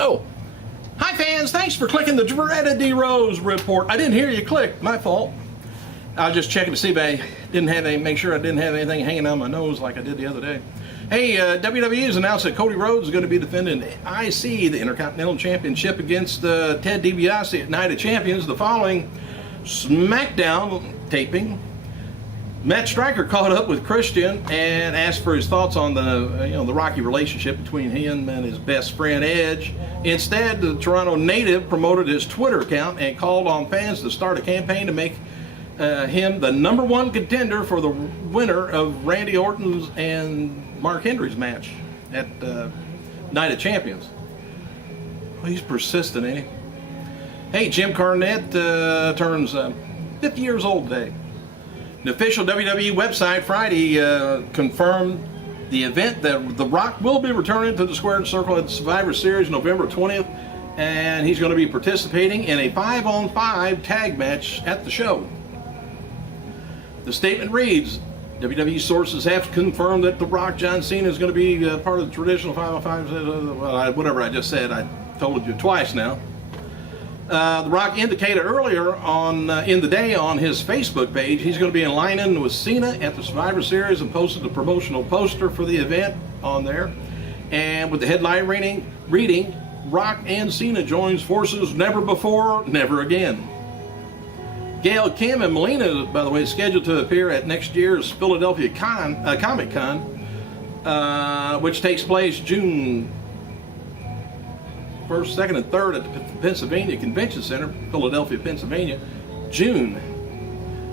Oh, hi fans, thanks for clicking the dreaded D-Rose report. I didn't hear you click, my fault. I was just checking to see if I didn't have make sure I didn't have anything hanging out my nose like I did the other day. Hey, WWE has announced that Cody Rhodes is going to be defending IC, the Intercontinental Championship, against Ted DiBiase at Night of Champions. The following SmackDown taping, Matt Striker caught up with Christian and asked for his thoughts on the rocky relationship between him and his best friend Edge. Instead, the Toronto native promoted his Twitter account and called on fans to start a campaign to make him the #1 contender for the winner of Randy Orton's and Mark Henry's match at Night of Champions. Well, he's persistent, ain't he? Hey, Jim Cornette turns 50 years old today. The official WWE website Friday confirmed the event that The Rock will be returning to the Squared Circle at the Survivor Series November 20th, and he's going to be participating in a 5-on-5 tag match at the show. The statement reads, WWE sources have confirmed that The Rock, John Cena, is going to be part of the traditional 5-on-5, whatever I just said. I told you twice now. The Rock indicated earlier in the day on his Facebook page he's going to be in line-in with Cena at the Survivor Series and posted a promotional poster for the event on there. And with the headline reading, Rock and Cena joins forces never before, never again. Gail, Kim, and Melina, by the way, is scheduled to appear at next year's Philadelphia Comic Con, which takes place June 1st, 2nd, and 3rd at the Pennsylvania Convention Center, Philadelphia, Pennsylvania, June.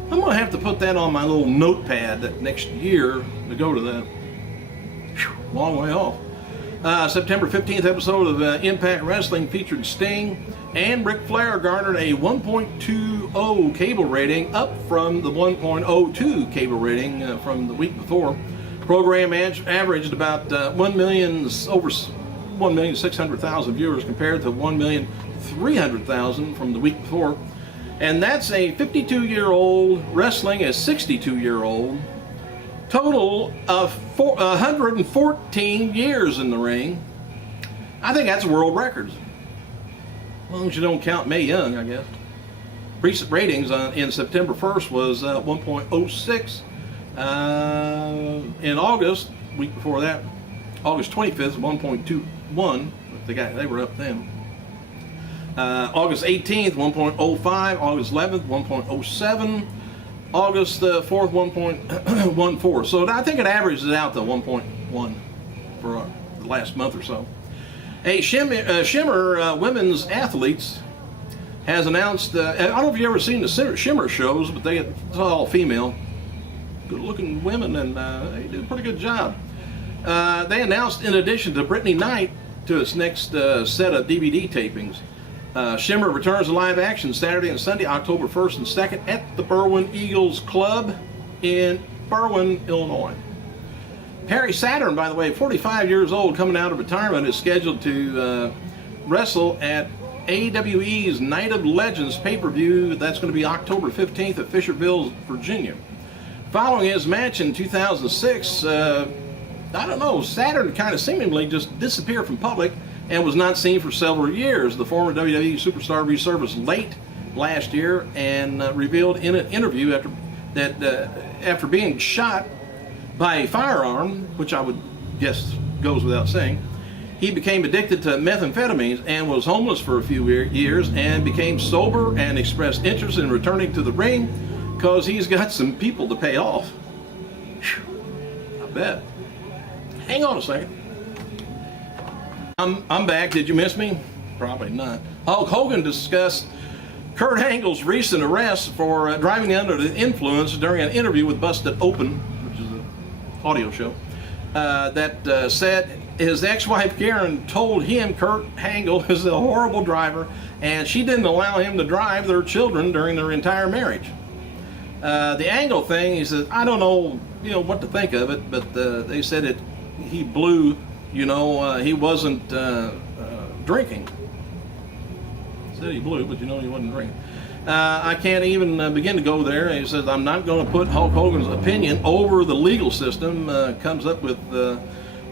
I'm going to have to put that on my little notepad that next year to go to that. Whew, long way off. September 15th episode of Impact Wrestling featured Sting, and Ric Flair garnered a 1.20 cable rating, up from the 1.02 cable rating from the week before. Program averaged about over 1,600,000 viewers compared to 1,300,000 from the week before. And that's a 52-year-old wrestling a 62-year-old. Total of 114 years in the ring. I think that's world records. As long as you don't count Mae Young, I guess. Recent ratings in September 1st was 1.06. In August, week before that, August 25th, 1.21. They were up then. August 18th, 1.05. August 11th, 1.07. August 4th, 1.14. So I think it averages out to 1.1 for the last month or so. Hey, Shimmer Women's Athletes has announced, I don't know if you've ever seen the Shimmer shows, but it's all female, good-looking women, and they did a pretty good job. They announced, in addition to Brittany Knight, to its next set of DVD tapings, Shimmer returns to live action Saturday and Sunday, October 1st and 2nd at the Berwyn Eagles Club in Berwyn, Illinois. Perry Saturn, by the way, 45 years old, coming out of retirement, is scheduled to wrestle at AWE's Night of Legends pay-per-view. That's going to be October 15th at Fisherville, Virginia. Following his match in 2006, I don't know, Saturn kind of seemingly just disappeared from public and was not seen for several years. The former WWE superstar resurfaced late last year and revealed in an interview after being shot by a firearm, which I would guess goes without saying, he became addicted to methamphetamines and was homeless for a few years and became sober and expressed interest in returning to the ring because he's got some people to pay off. Whew, I bet. Hang on a second. I'm back. Did you miss me? Probably not. Hulk Hogan discussed Kurt Angle's recent arrest for driving under the influence during an interview with Busted Open, which is an audio show, that said his ex-wife Karen told him Kurt Angle is a horrible driver and she didn't allow him to drive their children during their entire marriage. The Angle thing, he says, I don't know, what to think of it, but they said he blew. He wasn't drinking. Said he blew, but he wasn't drinking. I can't even begin to go there. He says, I'm not going to put Hulk Hogan's opinion over the legal system, comes up with,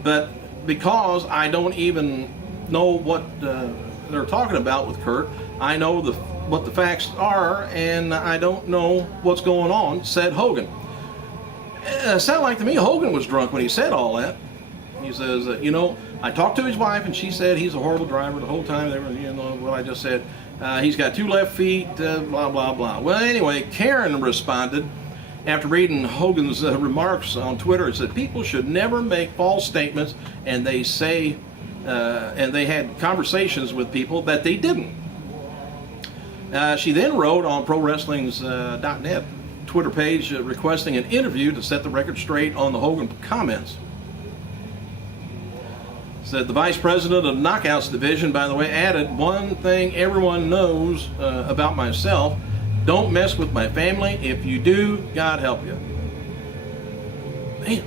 but because I don't even, know what they're talking about with Kurt. I know what the facts are, and I don't know what's going on," said Hogan. It sounded like to me Hogan was drunk when he said all that. He says, "I talked to his wife, and she said he's a horrible driver the whole time. They were, what I just said. He's got 2 left feet, blah, blah, blah." Well, anyway, Karen responded after reading Hogan's remarks on Twitter. It said, "People should never make false statements," and they say, and they had conversations with people that they didn't. She then wrote on ProWrestling's.net Twitter page requesting an interview to set the record straight on the Hogan comments. Said the vice president of the Knockouts division, by the way, added, "One thing everyone knows about myself: don't mess with my family. If you do, God help you." Man.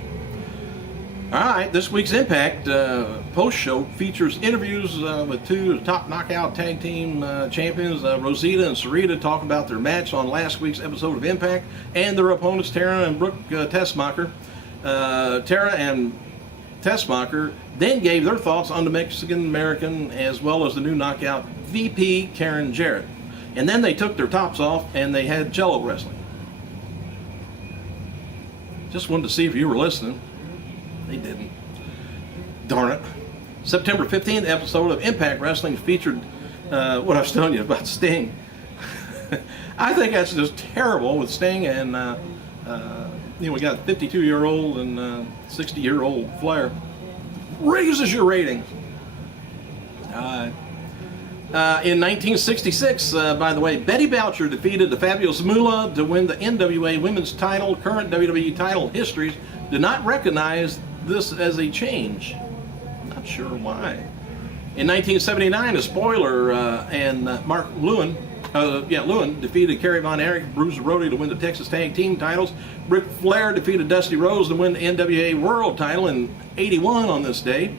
All right, this week's Impact post-show features interviews with 2 top Knockout Tag Team champions, Rosita and Sarita, talk about their match on last week's episode of Impact and their opponents, Tara and Brooke Tessmacher. Tara and Tessmacher then gave their thoughts on the Mexican-American as well as the new Knockout VP, Karen Jarrett. And then they took their tops off and they had Jello wrestling. Just wanted to see if you were listening. They didn't. Darn it. September 15th episode of Impact Wrestling featured what I was telling you about Sting. I think that's just terrible with Sting and, we got 52-year-old and 60-year-old Flair. Raises your ratings. In 1966, by the way, Betty Boucher defeated the Fabulous Moolah to win the NWA Women's title. Current WWE title histories do not recognize this as a change. Not sure why. In 1979, a spoiler and Mark Lewin defeated Kerry Von Erich, Bruiser Brody to win the Texas Tag Team titles. Ric Flair defeated Dusty Rhodes to win the NWA World title in '81 on this day.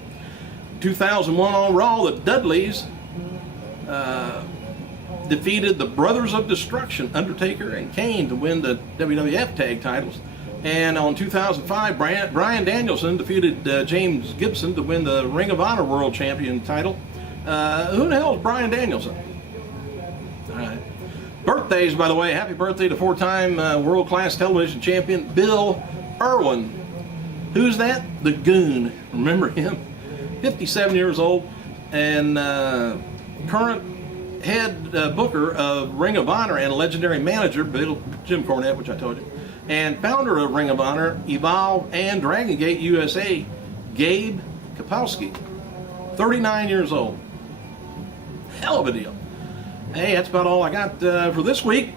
2001 on Raw, the Dudleys defeated the Brothers of Destruction, Undertaker and Kane, to win the WWF Tag titles. And on 2005, Bryan Danielson defeated James Gibson to win the Ring of Honor World Champion title. Who the hell is Bryan Danielson? All right. Birthdays, by the way. Happy birthday to 4-time world-class television champion Bill Irwin. Who's that? The Goon. Remember him? 57 years old and current head booker of Ring of Honor and legendary manager Jim Cornette, which I told you, and founder of Ring of Honor, Evolve, and Dragon Gate USA, Gabe Kapowski. 39 years old. Hell of a deal. Hey, that's about all I got for this week,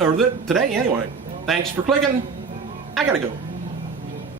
or today anyway. Thanks for clicking. I gotta go.